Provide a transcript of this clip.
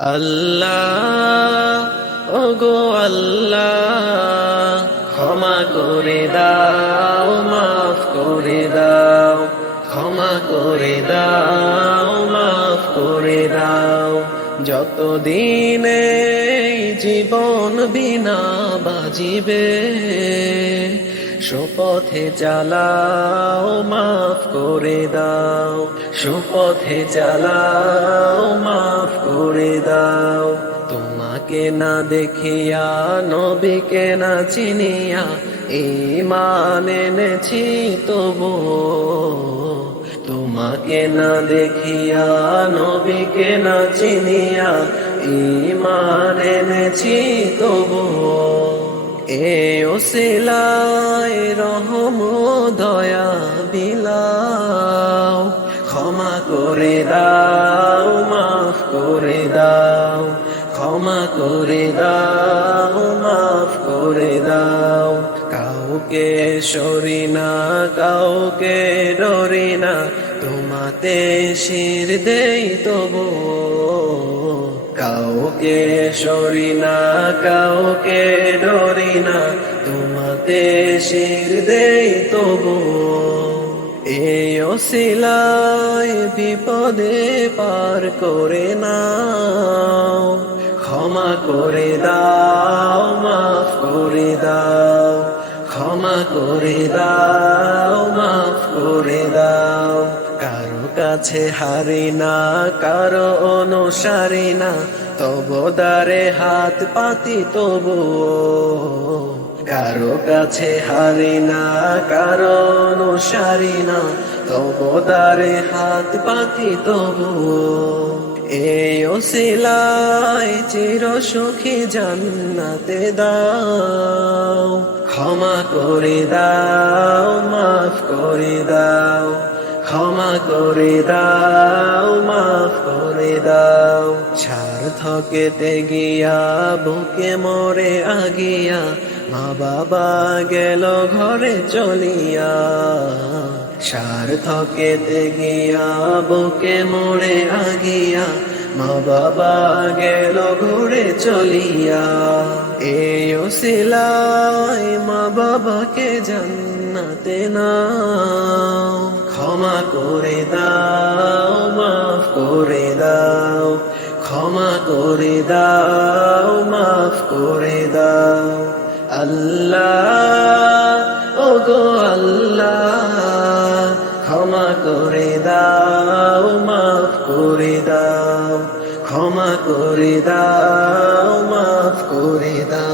আল্লাহ ওগো আল্লাহ, ক্ষমা করে দাও, মাফ করে দাও, ক্ষমা করে দাও, মাফ করে দাও। যতদিন এই জীবন বিনা বাজিবে, সুপথে চালাও, মাফ করে দাও, সুপথে চালাও, মাফ করে দাও। তোমাকে না দেখিয়া, নবীকে না চিনিয়া, ঈমান এনেছি তবু। তোমাকে না দেখিয়া, নবীকে না চিনিয়া, ঈমান এনেছি তবু। এ ওসিলায় রহম দয়া বিলাও, ক্ষমা করে দাও, মাফ করে দাও, ক্ষমা করে দাও, মাফ করে দাও। কাউকে সরি না, কাউকে ডরি না, তোমাতে শির দেই তবু। কাউকে সরি না, কাউকে ডরি না, তোমাতে শির দেই তবু। এই ওসিলায় বিপদে পার করে নাও, ক্ষমা করে দাও, মাফ করে দাও, ক্ষমা করে দাও, মাফ করে দাও। কারো কাছে হারি না, কারো অনুসারী না, তবু দ্বারে হাত পাতি তবু। কারো কাছে হারি না, কারো অনুসারী না, তবু দ্বারে হাত পাতি তবু। এই ওসিলায় চির সুখী জান্নাতে দাও, ক্ষমা করে দাও, মাফ করে দাও, ক্ষমা করে দাও, মাফ করে দাও। সার্থকেতে গিয়া বুকে মরে আগিয়া, মা বাবা গেল ঘরে চলিয়া। সার্থকেতে গিয়া বুকে মরে আগিয়া, মা বাবা গেল ঘরে চলিয়া। এই ওসিলায় মা বাবাকে জান্নাতে নাও, ক্ষমা করে দাও, মাফ করে দাও, ক্ষমা করে দাও, মাফ করে দাও। আল্লাহ ওগো আল্লাহ, ক্ষমা করে দাও, মাফ করে দাও, ক্ষমা করে দাও, মাফ করে দাও।